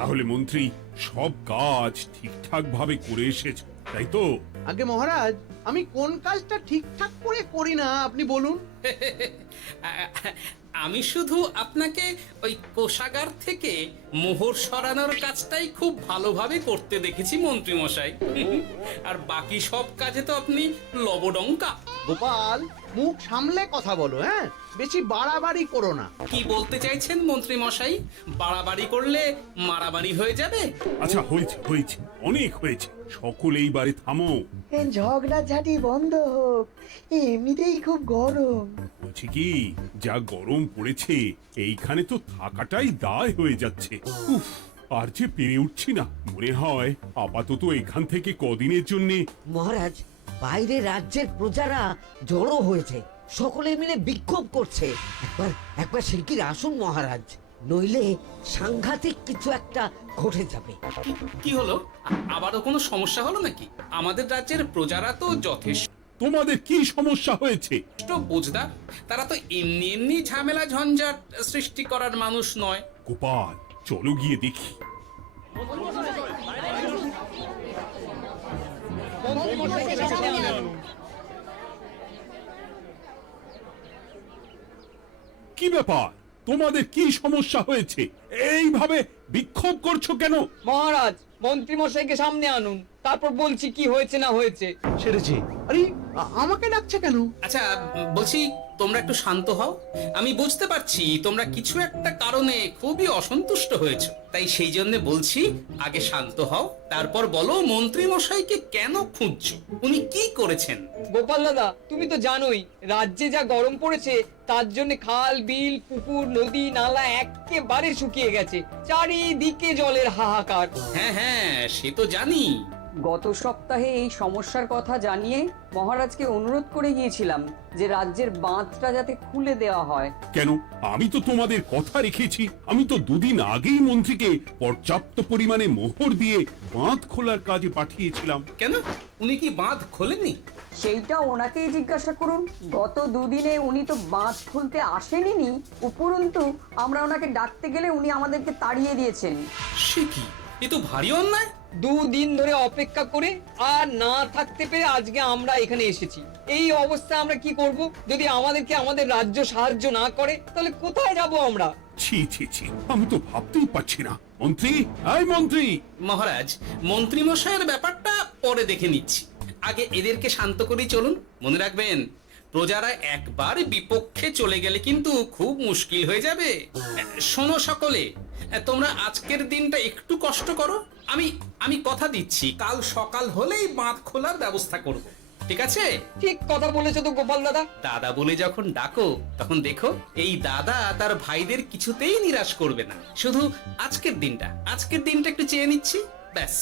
তাহলে মন্ত্রী সব কাজ ঠিকঠাক ভাবে করে এসেছে, তাই তো? আগে মহারাজ, আমি কোন কাজটা ঠিকঠাক করে করি না আপনি বলুন। আমি শুধু আপনাকে ওই কোষাগার থেকে মোহর সরানোর কাজটাই খুব ভালোভাবে করতে দেখেছি মন্ত্রী মশাই। আর বাকি সব কাজে তো আপনি লবডঙ্কা। গোপাল, মুখ সামলে কথা বলো, হ্যাঁ? বেশি বাড়াবাড়ি করো না। কি বলতে চাইছেন মন্ত্রী মশাই? বাড়াবাড়ি করলে মারামারি হয়ে যাবে। আচ্ছা, হয়েছে হয়েছে, অনেক হয়েছে, সকলেই বাড়ি থামো। ঝগড়াঝাটি বন্ধ হোক, এমনিতেই খুব গরম। বলছি কি, যা গরম পড়েছে এইখানে তো থাকাটাই দায় হয়ে যাচ্ছে। উফ, আর যে পেরে উঠছি না। মনে হয় আপাতত এখান থেকে কদিনের জন্য। মহারাজ, বাইরে রাজ্যের প্রজারা জড়ো হয়েছে, সকলে মিলে বিক্ষোভ করছে। একবার একবার শিগগির আসুন মহারাজ, নইলে সাংঘাতিক কিছু একটা ঘটে যাবে। কি হলো? আবারও কোনো সমস্যা হলো নাকি? আমাদের রাজ্যের প্রজারা তো যথেষ্ট তোমাদের কি সমস্যা হয়েছে? বোঝদার, তারা তো এমনি এমনি ঝামেলা ঝঞ্ঝাট সৃষ্টি করার মানুষ নয়। গোপাল, চলো গিয়ে দেখি। কি ব্যাপার, তোমাদের কি সমস্যা হয়েছে? এইভাবে বিক্ষোভ করছো কেন? মহারাজ, মন্ত্রী মশাইকে সামনে আনুন, তারপর বলছি কি হয়েছে না হয়েছে। সেরেছে। আরে, আমাকে ডাকছে কেন? আচ্ছা, বলছি তোমরা একটু শান্ত হও। আমি বুঝতে পারছি তোমরা কিছু একটা কারণে খুবই অসন্তুষ্ট হয়েছো, তাই সেই জন্য বলছি আগে শান্ত হও, তারপর বলো মন্ত্রী মশাইকে কেন খুঁজছো, উনি কি করেছেন। গোপাল দাদা, তুমি তো জানোই রাজ্যে যা গরম পড়েছে, তার জন্য খাল বিল পুকুর নদী নালা একেবারে শুকিয়ে গেছে, চারিদিকে জলের হাহাকার। হ্যাঁ হ্যাঁ, সে তো জানি। গত সপ্তাহে এই সমস্যার কথা জানিয়ে মহারাজকে অনুরোধ করে গিয়েছিলাম যে রাজ্যের বাঁধটা যাতে খুলে দেওয়া হয়। কেন? আমি তো তোমাদের কথা রেখেছি। আমি তো দুদিন আগেই মন্ত্রীকে পর্যাপ্ত পরিমাণে মোহর দিয়ে বাঁধ খোলার কাজে পাঠিয়েছিলাম। কেন, উনি কি বাঁধ খোলেননি? সেইটা ওনাকেই জিজ্ঞাসা করুন। গত দুদিনে উনি তো বাঁধ খুলতে আসেনি, উপরন্তু আমরা ওনাকে ডাকতে গেলে উনি আমাদেরকে তাড়িয়ে দিয়েছেন। সে কি, এ তো ভারী অন্যায়। দুদিন ধরে অপেক্ষা করে আর না থাকতে পেরে আজকে আমরা এখানে এসেছি। এই অবস্থায় আমরা কি করব? যদি আমাদেরকে আমাদের রাজ্য সাহায্য না করে তাহলে কোথায় যাব আমরা? ছি ছি ছি, আমি তো ভাবতেই পারছি না। মন্ত্রী, এই মন্ত্রী। মহারাজ, মন্ত্রী মশাইয়ের ব্যাপারটা পরে দেখে নিচ্ছি, আগে এদেরকে শান্ত করেই চলুন। মনে রাখবেন, প্রজারা একবার বিপক্ষে চলে গেলে কিন্তু খুব মুশকিল হয়ে যাবে। শোনো সকলে, তোমরা আজকের দিনটা একটু কষ্ট করো। আমি আমি কথা দিচ্ছি কাল সকাল হলেই বাঁধ খোলার ব্যবস্থা করব, ঠিক আছে? ঠিক কথা বলেছো তো গোপাল দাদা। দাদা বলে যখন ডাকো, তখন দেখো এই দাদা তার ভাইদের কিছুতেই নিরাশ করবে না। শুধু আজকের দিনটা একটু চেয়ে নিচ্ছি, ব্যাস।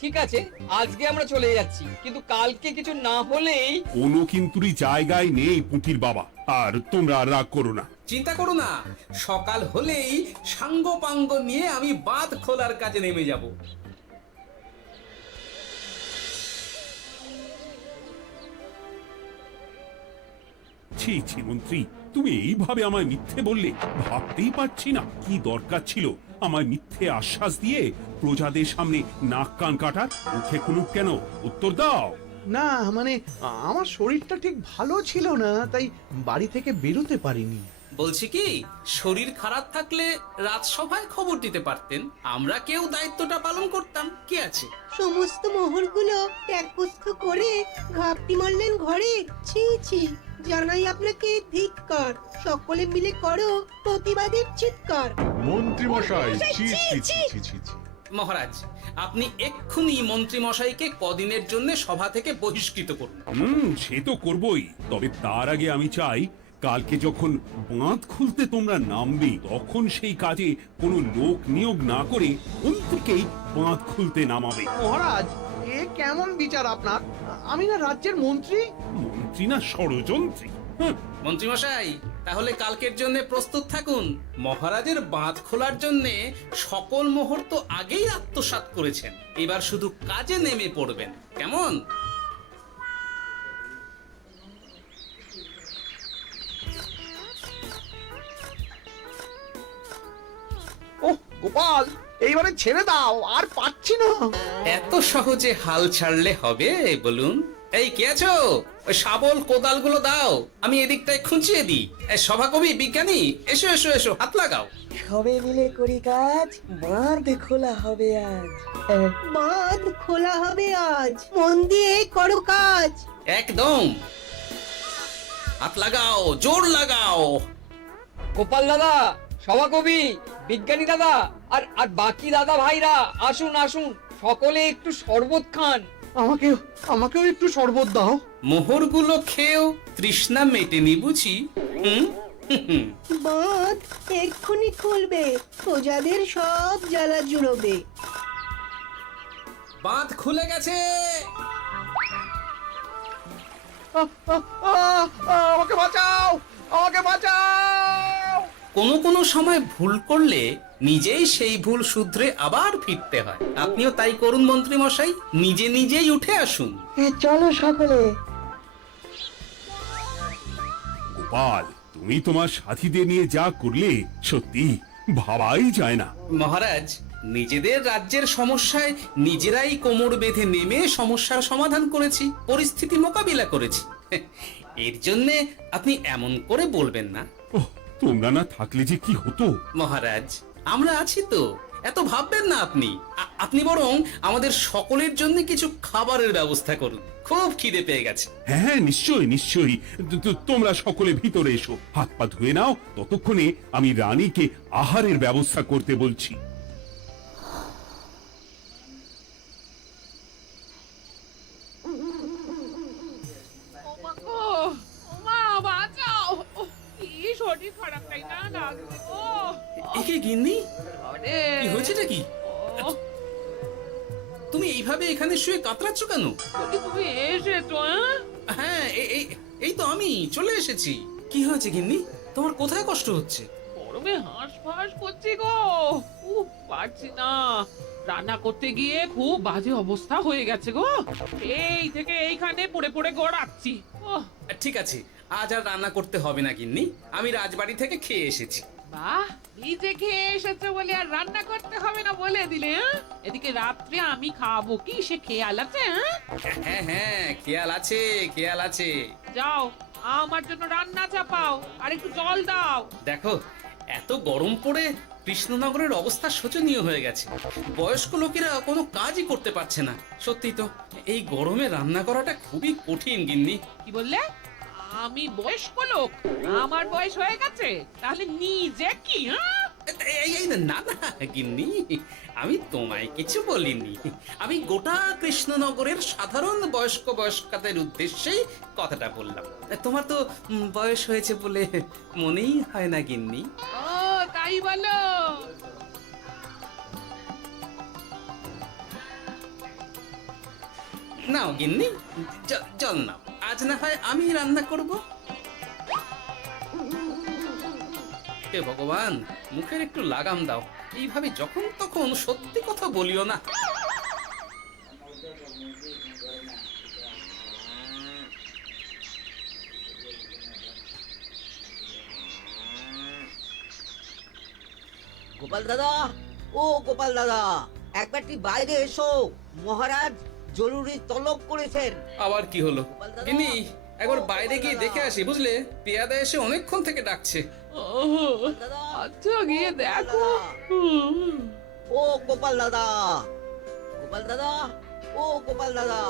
ঠিক আছে, আজকে আমরা চলে যাচ্ছি, কিন্তু কালকে কিছু না হলেই। কোনো কিন্তুরই জায়গায় নেই পুঁটির বাবা। আর তোমরা আর রাগ করো না। চিন্তা করো না, সকাল হলেই সাঙ্গ পাঙ্গ নিয়ে আমি বাঁধ খোলার কাজে নেমে যাব। ছি ছি মন্ত্রী, তুমি এইভাবে আমায় মিথ্যে বললে। ভাবতেই পারছি না কি দরকার ছিল আমায় মিথ্যে আশ্বাস দিয়ে প্রজাদের সামনে নাক কান কাটার। মুখে কুলুপ কেন? উত্তর দাও। না মানে, আমার শরীরটা ঠিক ভালো ছিল না, তাই বাড়ি থেকে বেরোতে পারিনি। বলছি কি, শরীর খারাপ থাকলে রাজসভায় খবর দিতে পারতেন, আমরা কেউ দায়িত্বটা পালন করতাম, কি আছে? সমস্ত মোহরগুলো ত্যাগপুষ্ট করে ঘাপটি মারলেন ঘরে। ছি ছি, জানাই আপনাকে ধিক্কার। সকলে মিলে করো প্রতিবাদের চিৎকার। মন্ত্রী মশাই, ছি ছি ছি ছি ছি ছি। মহারাজ, আপনি এক্ষুনি মন্ত্রী মশাইকে কদিনের জন্য সভা থেকে বহিষ্কৃত করুন। সে তো করবই, তবে তার আগে আমি চাই কালকে যখন বাঁধ খুলতে তোমরা নামবে, তখন সেই কাজে কোনো লোক নিয়োগ না করে অন্তিকেই বাঁধ খুলতে নামাবে। মহারাজ, এ কেমন বিচার আপনার? আমি না রাজ্যের মন্ত্রী। মন্ত্রী না ষড়যন্ত্রী। মন্ত্রী মশাই, তাহলে কালকের জন্য প্রস্তুত থাকুন। মহারাজের বাঁধ খোলার জন্য সকল মোহর তো আগেই আত্মসাৎ করেছেন, এবার শুধু কাজে নেমে পড়বেন, কেমন? ওহ গোপাল, এইবারে ছেড়ে দাও, আর পাচ্ছি না। এত সহজে হাল ছাড়লে হবে বলুন? এই কে আছো? ওই শাবল কোদালগুলো দাও, আমি এদিকটায় খুঁচিয়ে দিই। এই সভাকবি, বিজ্ঞানী, এসো এসো এসো, হাত লাগাও। সবে মিলে করি কাজ, বাঁধ খোলা হবে আজ। বাঁধ খোলা হবে আজ, মন দিয়ে করো কাজ। একদম, হাত লাগাও, জোর লাগাও। গোপাল দাদা, সভাকবি, বিজ্ঞানী দাদা আর আর বাকি দাদা ভাইরা আসুন আসুন, সকলে একটু শরবত খান। আমাকেও একটু শরবত দাও। মোহরগুলো খেয়েও তৃষ্ণা মেটেনি বুঝি? হুম হুম। বাঁধ এক্ষুনি খুলবে, প্রজাদের সব জ্বালা জুড়বে। বাঁধ খুলে গেছে। আমাকে বাঁচাও, আমাকে বাঁচাও। কোনো সময় ভুল করলে নিজেই সেই ভুল শুধরে আবার ফিরতে হয়। আপনিও তাই করুন মন্ত্রী মশাই, নিজে নিজেই উঠে আসুন। চলো সকলে। গোপাল, তুমি তোমার সাথীদের নিয়ে যা করলে সত্যি ভাবাই যায় না। মহারাজ, নিজেদের রাজ্যের সমস্যায় নিজেরাই কোমর বেঁধে নেমে সমস্যার সমাধান করেছি, পরিস্থিতি মোকাবিলা করেছি। এর জন্যে আপনি এমন করে বলবেন না। ওহ, তোমরা না থাকলে যে কি হতো। মহারাজ, আমরা আছি তো, এত ভাববেন না আপনি। আপনি বরং আমাদের সকলের জন্য কিছু খাবারের ব্যবস্থা করুন, খুব খিদে পেয়ে গেছে। হ্যাঁ, নিশ্চয়ই নিশ্চয়ই। তোমরা সকলে ভিতরে এসো, হাত পা ধুয়ে নাও। ততক্ষণে আমি রানীকে আহারের ব্যবস্থা করতে বলছি। একে গিন্নি, কি হয়েছেটা কি? তুমি এইভাবে এখানে শুয়ে কাতরাচ্ছ কেন? তুমি এসেছো? হ্যাঁ, এই তো আমি চলে এসেছি। কি হয়েছে গিন্নি? তোমার কোথায় কষ্ট হচ্ছে? গরমে হাঁসফাঁস করছি গো। পারছি না, রান্না করতে গিয়ে খুব বাজে অবস্থা হয়ে গেছে গো। এই থেকে এইখানে পড়ে পড়ে গড়াচ্ছি। ঠিক আছে, আজ আর রান্না করতে হবে না গিন্নি, আমি রাজবাড়ি থেকে খেয়ে এসেছি। বাহ, নিজে খেয়ে এসেছো বলে আর রান্না করতে হবে না বলে দিলে? এদিকে রাত্রে আমি খাবো কি, সে খেয়াল আছে? হ্যাঁ হ্যাঁ, খেয়াল আছে, খেয়াল আছে। যাও, আমার জন্য রান্না চাপাও আর একটু জল দাও। দেখো, এত গরম পড়ে কৃষ্ণনগরের অবস্থা শোচনীয় হয়ে গেছে। বয়স্ক লোকেরা কোনো কাজই করতে পারছে না। সত্যি তো, এই গরমে রান্না করাটা খুবই কঠিন গিন্নি। কি বললে? আমি বয়স্ক লোক? আমার বয়স হয়ে গেছে, তাহলে নিজে কি? না না গিন্নি, আমি তোমায় কিছু বলিনি। আমি গোটা কৃষ্ণনগরের সাধারণ বয়স্কাদের উদ্দেশ্যেই কথাটা বললাম। তোমার তো বয়স হয়েছে বলে মনেই হয় না গিন্নি। ও তাই বলো? নাও গিন্নি, জল নাও। আজ না হয় আমি রান্না করব। হে ভগবান, মুখের একটু লাগাম দাও। এইভাবে যখন তখন সত্যি কথা বলিও না। গোপাল দাদা, ও গোপাল দাদা, একবারটি বাইরে এসো। মহারাজ জরুরি তলব করেছেন। আবার কি হলো গিন্নি? একবার বাইরে গিয়ে দেখে আসি, বুঝলে? পেয়াদা এসে অনেকক্ষণ থেকে ডাকছে। আচ্ছা, গিয়ে দেখো। ও গোপাল দাদা, গোপাল দাদা, ও গোপাল দাদা,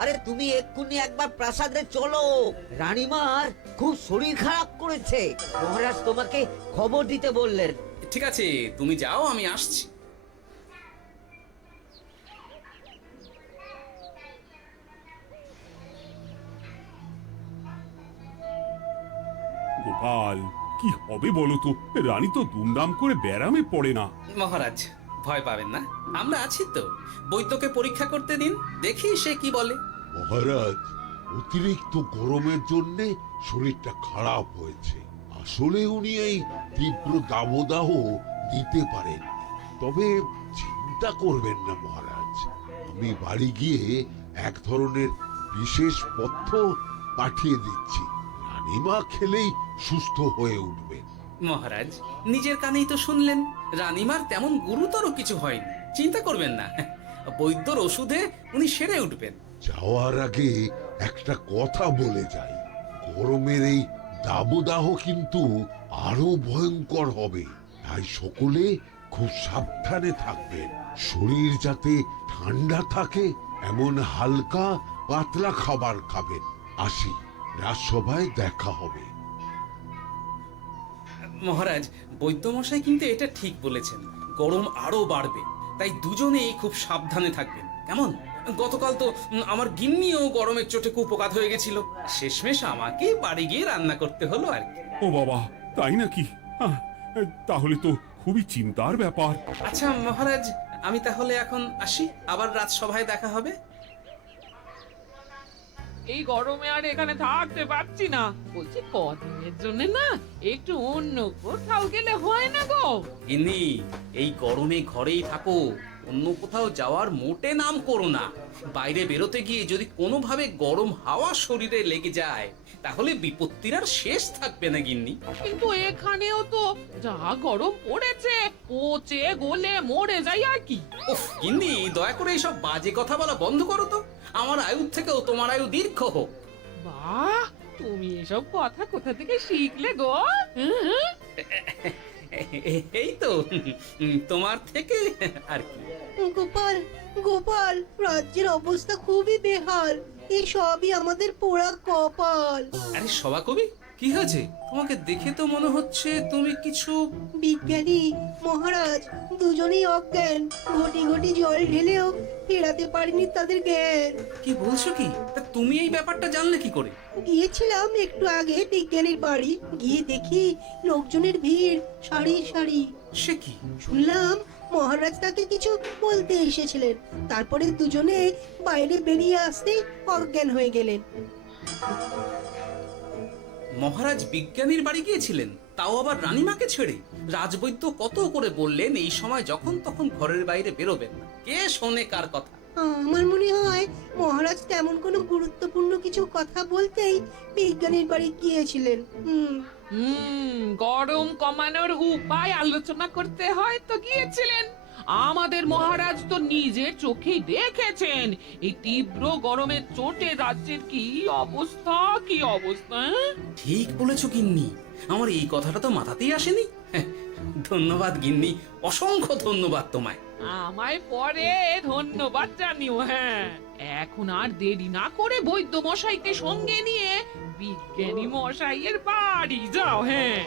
আরে তুমি এক্ষুনি একবার প্রাসাদে চলো। রানীমার খুব শরীর খারাপ করেছে, মহারাজ তোমাকে খবর দিতে বললেন। ঠিক আছে, তুমি যাও, আমি আসছি। গোপাল, কি হবে বলো তো? রানী তো দুমদাম করে ব্যারামে পড়ে না। মহারাজ, ভয় পাবেন না, আমরা আছি তো। বৈদ্যকে পরীক্ষা করতে দিন, দেখি সে কি বলে। মহারাজ, অতিরিক্ত গরমের জন্য শরীরটা খারাপ হয়েছে। আসলে উনি এই তীব্র দাবদাহ দিতে পারেন। তবে চিন্তা করবেন না মহারাজ, আমি বাড়ি গিয়ে এক ধরনের বিশেষ পথ্য পাঠিয়ে দিচ্ছি। রানীমা খেলেই সুস্থ হয়ে উঠবেন। মহারাজ নিজের কানেই তো শুনলেন, রানীমার তেমন গুরুতর কিছু হয়নি, চিন্তা করবেন না। বৈদ্যর ওষুধে উনি সেরে উঠবেন। যাওয়ার আগে একটা কথা বলে যাই, গরমের এই দাবদাহ কিন্তু আরো ভয়ঙ্কর হবে, তাই সকলে খুব সাবধানে থাকবেন। শরীর যাতে ঠান্ডা থাকে এমন হালকা পাতলা খাবার খাবেন। আসি, রাজসভায় দেখা হবে। মহারাজ, বৈদ্যমশাই কিন্তু এটা ঠিক বলেছেন, গরম আরো বাড়বে, তাই দুজনেই খুব সাবধানে থাকবেন, কেমন? গতকাল তো আমার গিন্নিও গরমের চোটে কুপোকাত হয়ে গেছিল, শেষমেশ আমাকে বাড়ি গিয়ে রান্না করতে হলো আর কি। ও বাবা, তাই নাকি? তাহলে তো খুবই চিন্তার ব্যাপার। আচ্ছা মহারাজ, আমি তাহলে এখন আসি, আবার রাজসভায় দেখা হবে। এই গরমে আর এখানে থাকতে পারছি না, বলছি কদিনের জন্য না একটু অন্য কোথাও গেলে হয় না গো? গিন্নি, এই গরমে ঘরেই থাকো, অন্য কোথাও যাওয়ার মোটে নাম করো না। বাইরে বেরোতে গিয়ে যদি কোনোভাবে গরম হাওয়া শরীরে লেগে যায় তাহলে বিপত্তির আর শেষ থাকবে না গিন্নি। কিন্তু এখানেও তো যা গরম পড়েছে, পচে গলে মরে যাই আর কি। উফ গিন্নি, দয়া করে এইসব বাজে কথা বলা বন্ধ করো তো, আমার আয়ু থেকেও তোমার আয়ু দীর্ঘ হোক। বাহ, তুমি এসব কথা কোথা থেকে শিখলে গো? হুম? এই তো তোমার থেকে আর কি। গোপাল, গোপাল, রাজ্যের অবস্থা খুবই বেহাল। এই সবই আমাদের পোড়া কপাল। আরে সভা কবি, কি হয়েছে? তোমাকে দেখে তো মনে হচ্ছে তুমি কিছু... বিজ্ঞানী মহারাজ দুজনেই অজ্ঞান, ঘটি ঘটি জল ঢেলেও ফেরাতে পারেনি তাদের জ্ঞান। কি বলছো কি? তা তুমি এই ব্যাপারটা জানলে কি করে? গিয়েছিলাম একটু আগে বিজ্ঞানীর বাড়ি, গিয়ে দেখি লোকজনের ভিড় সারি সারি। সে কি? শুনলাম মহারাজ তাকে কিছু বলতে এসেছিলেন, তারপরে দুজনে বাইরে বেরিয়ে আসতে অজ্ঞান হয়ে গেলেন। মহারাজ বিজ্ঞানীর বাড়ি গিয়েছিলেন, তাও আবার রানীমাকে ছেড়ে? রাজবৈদ্য কত করে বললেন এই সময় যখন তখন ঘরের বাইরে বেরোবেন না, কে শোনে কার কথা? আমার মনে হয় মহারাজ তেমন কোনো গুরুত্বপূর্ণ কিছু কথা বলতেই বিজ্ঞানীর বাড়ি গিয়েছিলেন। গরম কমানোর উপায় আলোচনা করতে হয় তো গিয়েছিলেন। আমাদের মহারাজ তো নিজের চোখেই দেখেছেন এই তীব্র গরমের চোটে রাজ্যের কি অবস্থা, কি অবস্থা। ঠিক বলেছো গিন্নি, আমার এই কথাটা তো মাথাতেই আসেনি। ধন্যবাদ গিন্নি, অসংখ্য ধন্যবাদ তোমায়। আমায় পরে ধন্যবাদ জানিও। হ্যাঁ, এখন আর দেরি না করে বৈদ্য মশাইকে সঙ্গে নিয়ে বিজ্ঞানী মশাইয়ের বাড়ি যাও। হ্যাঁ,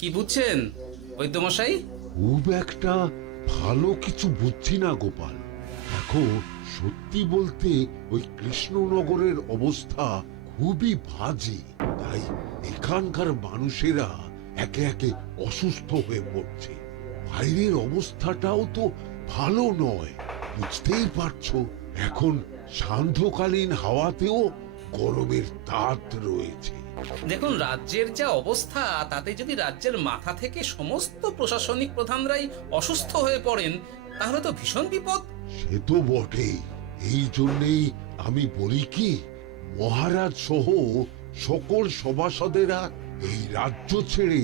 কি বুঝছেন বৈদ্যমশাই? খুব একটা ভালো কিছু বুঝছি না গোপাল। দেখো, সত্যি বলতে ওই কৃষ্ণনগরের অবস্থা খুবই বাজে, তাই এখানকার মানুষেরা একে একে অসুস্থ হয়ে পড়ছে। বাইরের অবস্থাটাও তো ভালো নয়, বুঝতেই পারছো। এখন সান্ধ্যকালীন হাওয়াতেও গরমের তাত রয়েছে। দেখুন, রাজ্যের যা অবস্থা তাতে যদি রাজ্যের মাথা থেকে সমস্ত প্রশাসনিক প্রধানরাই অসুস্থ হয়ে পড়েন তাহলে তো ভীষণ বিপদ। সে তো বটেই, এই জন্যেই আমি বলি কি, মহারাজ সহ সকল সভাসদেরা এই রাজ্য ছেড়ে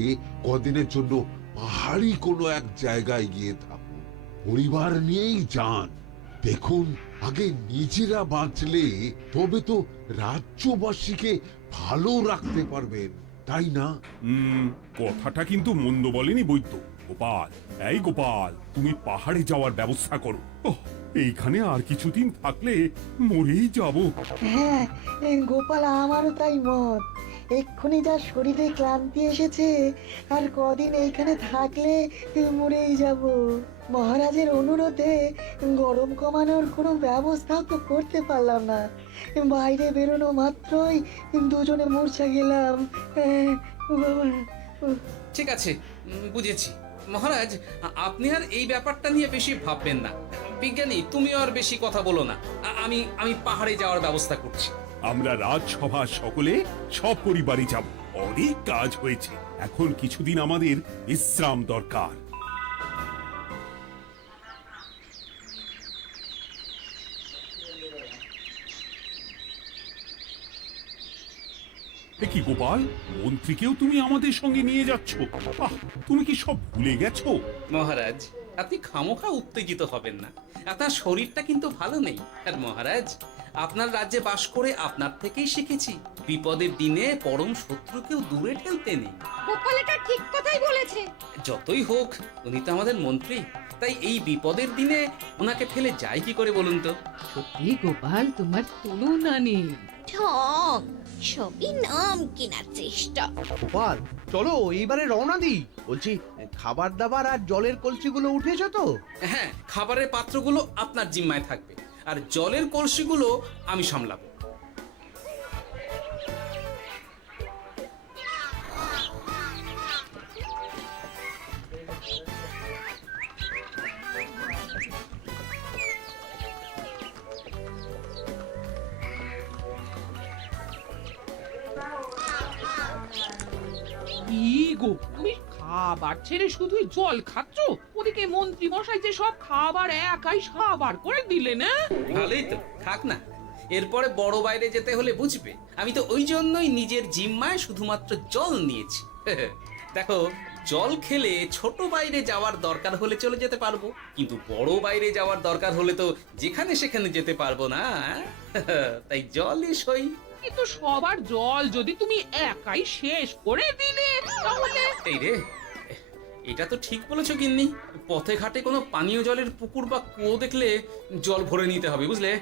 কদিনের জন্য পাহাড়ি কোনো এক জায়গায় গিয়ে থাকুন, পরিবার নিয়েই যান। দেখুন, আগে নিজেরা বাঁচলে তবে তো রাজ্যবাসীকে ভালো রাখতে পারবেন, তাই না? কথাটা কিন্তু মন্দ বলেনি বৈদ্য। গোপাল, এই গোপাল, তুমি পাহাড়ে যাওয়ার ব্যবস্থা করো। এইখানে আর কিছুদিন থাকলে মরেই যাব। হ্যাঁ গোপাল, আমারও তাই মত। এক্ষুনি যা শরীরে ক্লান্তি এসেছে, আর কদিন এইখানে থাকলে মরেই যাব। মহারাজের অনুরোধে গরম কমানোর কোনো ব্যবস্থাও তো করতে পারলাম না, বাইরে বেরোনো মাত্রই দুজনে মূর্ছা গেলাম। ঠিক আছে, বুঝেছি। মহারাজ, আপনি আর এই ব্যাপারটা নিয়ে বেশি ভাববেন না। বিজ্ঞানী, তুমিও আর বেশি কথা বলো না। আমি পাহাড়ে যাওয়ার ব্যবস্থা করছি। আমরা রাজসভা সকলে সব পরিবারই যাব। অনেক কাজ হয়েছে, এখন কিছুদিন আমাদের বিশ্রাম দরকার। এ কি গোপাল, মন্ত্রীকেও তুমি আমাদের সঙ্গে নিয়ে যাচ্ছ? আহ, তুমি কি সব ভুলে গেছো? মহারাজ, আপনি খামোখা উত্তেজিত হবেন না। আপনার শরীরটা কিন্তু ভালো নেই। আর মহারাজ, আপনার রাজ্যে বাস করে আপনার থেকেই শিখেছি বিপদের দিনে পরম শত্রুকেও দূরে ঠেলতে নেই। গোপাল এটা ঠিক কথাই বলেছে। যতই হোক, উনি তো আমাদের মন্ত্রী, তাই এই বিপদের দিনে ওনাকে ফেলে যায় কি করে বলুন তো? সত্যি গোপাল, তোমার তুলনা নেই। ঠং, সবই নাম কেনার চেষ্টা। গোপাল, চলো এইবারে রওনা দিই। বলছি, খাবার দাবার আর জলের কলসিগুলো উঠেছো তো? হ্যাঁ, খাবারের পাত্রগুলো আপনার জিম্মায় থাকবে, আর জলের কলসিগুলো আমি সামলাবো। কি গো, তুমি খাবার ছেড়ে শুধুই জল খাচ্ছ? ওদিকে মন্ত্রী মশাই যে সব খাবার একাই সাবার করে দিলেন। না ভালোই তো, থাক না। এরপরে বড় বাইরে যেতে হলে বুঝবে, আমি তো ওই জন্যই নিজের জিম্মায় শুধুমাত্র জল নিয়েছি। দেখো, জল খেলে ছোট বাইরে যাওয়ার দরকার হলে চলে যেতে পারবো, কিন্তু বড় বাইরে যাওয়ার দরকার হলে তো যেখানে সেখানে যেতে পারবো না। তাই জলই সই। কিন্তু সবার জল যদি তুমি একাই শেষ করে দিলে তাহলে? এই রে, এটা তো ঠিক বলেছো গিন্নি। পথে ঘাটে কোনো পানীয় জলের পুকুর বা কুয়ো দেখলে জল ভরে নিতে হবে, বুঝলে?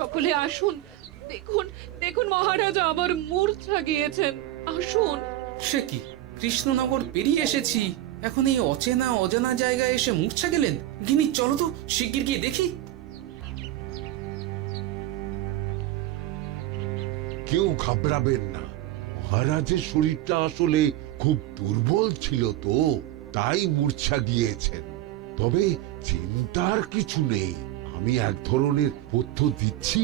সকলে আসুন, দেখুন দেখুন, মহারাজ আবার মূর্ছা গিয়েছেন। আসুন। সে কি, কৃষ্ণনগর পেরিয়ে এসেছি, এখন এই অচেনা অজানা জায়গায় এসে মূর্ছা গেলেন? গিনি, চলো তো শিগগির গিয়ে দেখি। কেউ ঘাবড়াবেন না, মহারাজের শরীরটা আসলে খুব দুর্বল ছিল তো, তাই মূর্ছা গিয়েছেন। তবে চিন্তার কিছু নেই, আমি এক ধরনের পথ্য দিচ্ছি,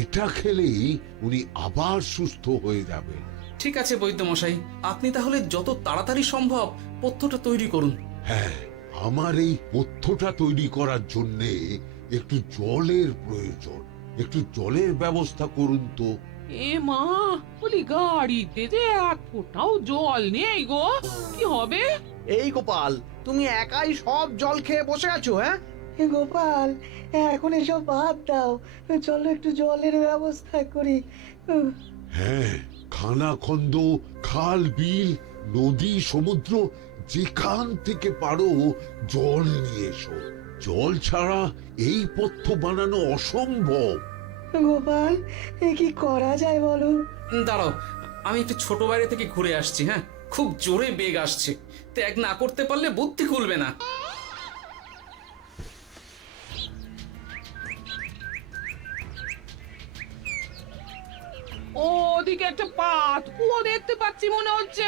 এটা খেলেই উনি আবার সুস্থ হয়ে যাবেন। ঠিক আছে বৈদ্যমশাই, আপনি তাহলে যত তাড়াতাড়ি সম্ভব পথ্যটা তৈরি করুন। হ্যাঁ, আমার এই পথ্যটা তৈরি করার জন্য একটু জলের প্রয়োজন। একটু জলের ব্যবস্থা করুন তো। এ মা, বলি গাড়িতে যে এক ফোঁটাও জল নেই গো, কি হবে? এই গোপাল, তুমি একাই সব জল খেয়ে বসে আছো? হ্যাঁ গোপাল, এখন এসব বাদ দাও, চলো একটু জলের ব্যবস্থা করি। হ্যাঁ, খানাখন্দ, খাল, বিল, নদী, সমুদ্র, যেখান থেকে পারো জল নিয়ে এসো। জল ছাড়া এই পথ্য বানানো অসম্ভব। গোপাল, এ কি করা যায় বলো? দাঁড়াও, আমি একটু ছোট বাইরে থেকে ঘুরে আসছি। হ্যাঁ, খুব জোরে বেগ আসছে, ত্যাগ না করতে পারলে বুদ্ধি খুলবে না। ওদিকে একটা পাত কুয়ো দেখতে পাচ্ছি মনে হচ্ছে।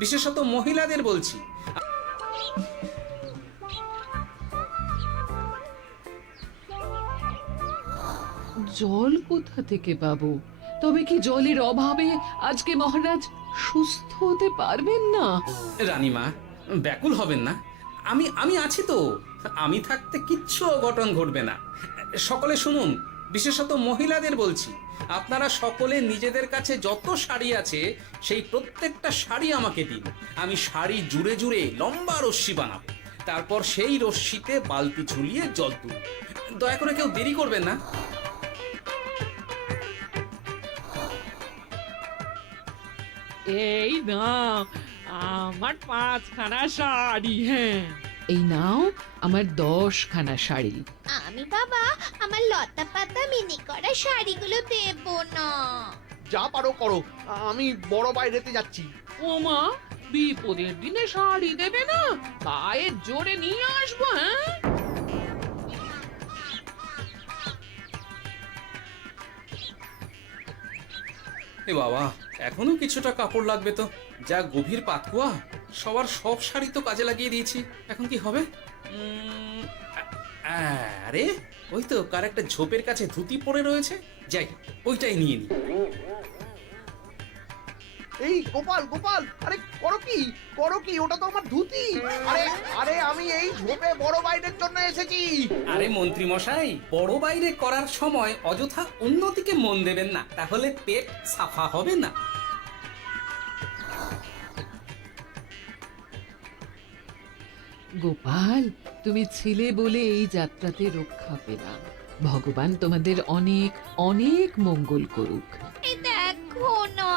বিশেষত মহিলাদের বলছি। জল কোথা থেকে পাবো? তবে কি জলের অভাবে আজকে মহারাজ সুস্থ হতে পারবেন না? রানীমা, ব্যাকুল হবেন না, আমি আমি আছি তো। আমি থাকতে কিচ্ছু অঘটন ঘটবে না। সকলে শুনুন, বিশেষত মহিলাদের বলছি, আপনারা সকলে নিজেদের কাছে যত শাড়ি আছে সেই প্রত্যেকটা শাড়ি আমাকে দিন। আমি শাড়ি জুড়ে জুড়ে লম্বা রশ্মি বানাবো, তারপর সেই রশ্মিতে বালতি ঝুলিয়ে জল তুলব। দয়া করে কেউ দেরি করবেন না। এই নাও আমার 5খানা শাড়ি। হ্যাঁ, এই নাও আমার 10খানা শাড়ি। আমি বাবা আমার লতা পাতা মিনি করা শাড়িগুলো দেব না। যা পারো করো, আমি বড় বাইরেতে যাচ্ছি। ওমা, বিপদের দিনে শাড়ি দেবে না? গায়ের জোরে নিয়ে আসবো। হ্যাঁ, এ বাবা, এখনো কিছুটা কাপড় লাগবে তো। যা গভীর পাতকুয়া, সবার সব শাড়ি তো কাজে লাগিয়ে দিয়েছি, এখন কি হবে? আরে ওই তো কার একটা ঝোপের কাছে ধুতি পড়ে রয়েছে, যাই ওইটাই নিয়ে নি। এই গোপাল গোপাল, আরে করো কি ওটা তো আমার ধুতি। আরে আরে আমি এই ঝোপে বড় বাইরের জন্য এসেছি। আরে মন্ত্রী মশাই, বড় বাইরে করার সময় অযথা অন্যদিকে মন দেবেন না, তাহলে পেট সাফা হবে না। গোপাল, তুমি ছিলে বলে এই যাত্রাতে রক্ষা পেলাম। ভগবান তোমাদের অনেক অনেক মঙ্গল করুক। এই দেখো না,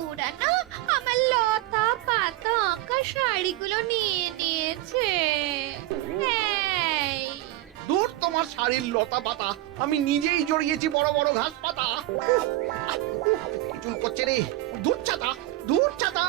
ওরা না আমার লতা পাতা আঁকা শাড়িগুলো নিয়ে নিয়েছে। এই দূর তোমার শাড়ির লতা পাতা, আমি নিজেই জড়িয়েছি বড় বড় ঘাস পাতা। চুল করছে রে, দূর ছাতা।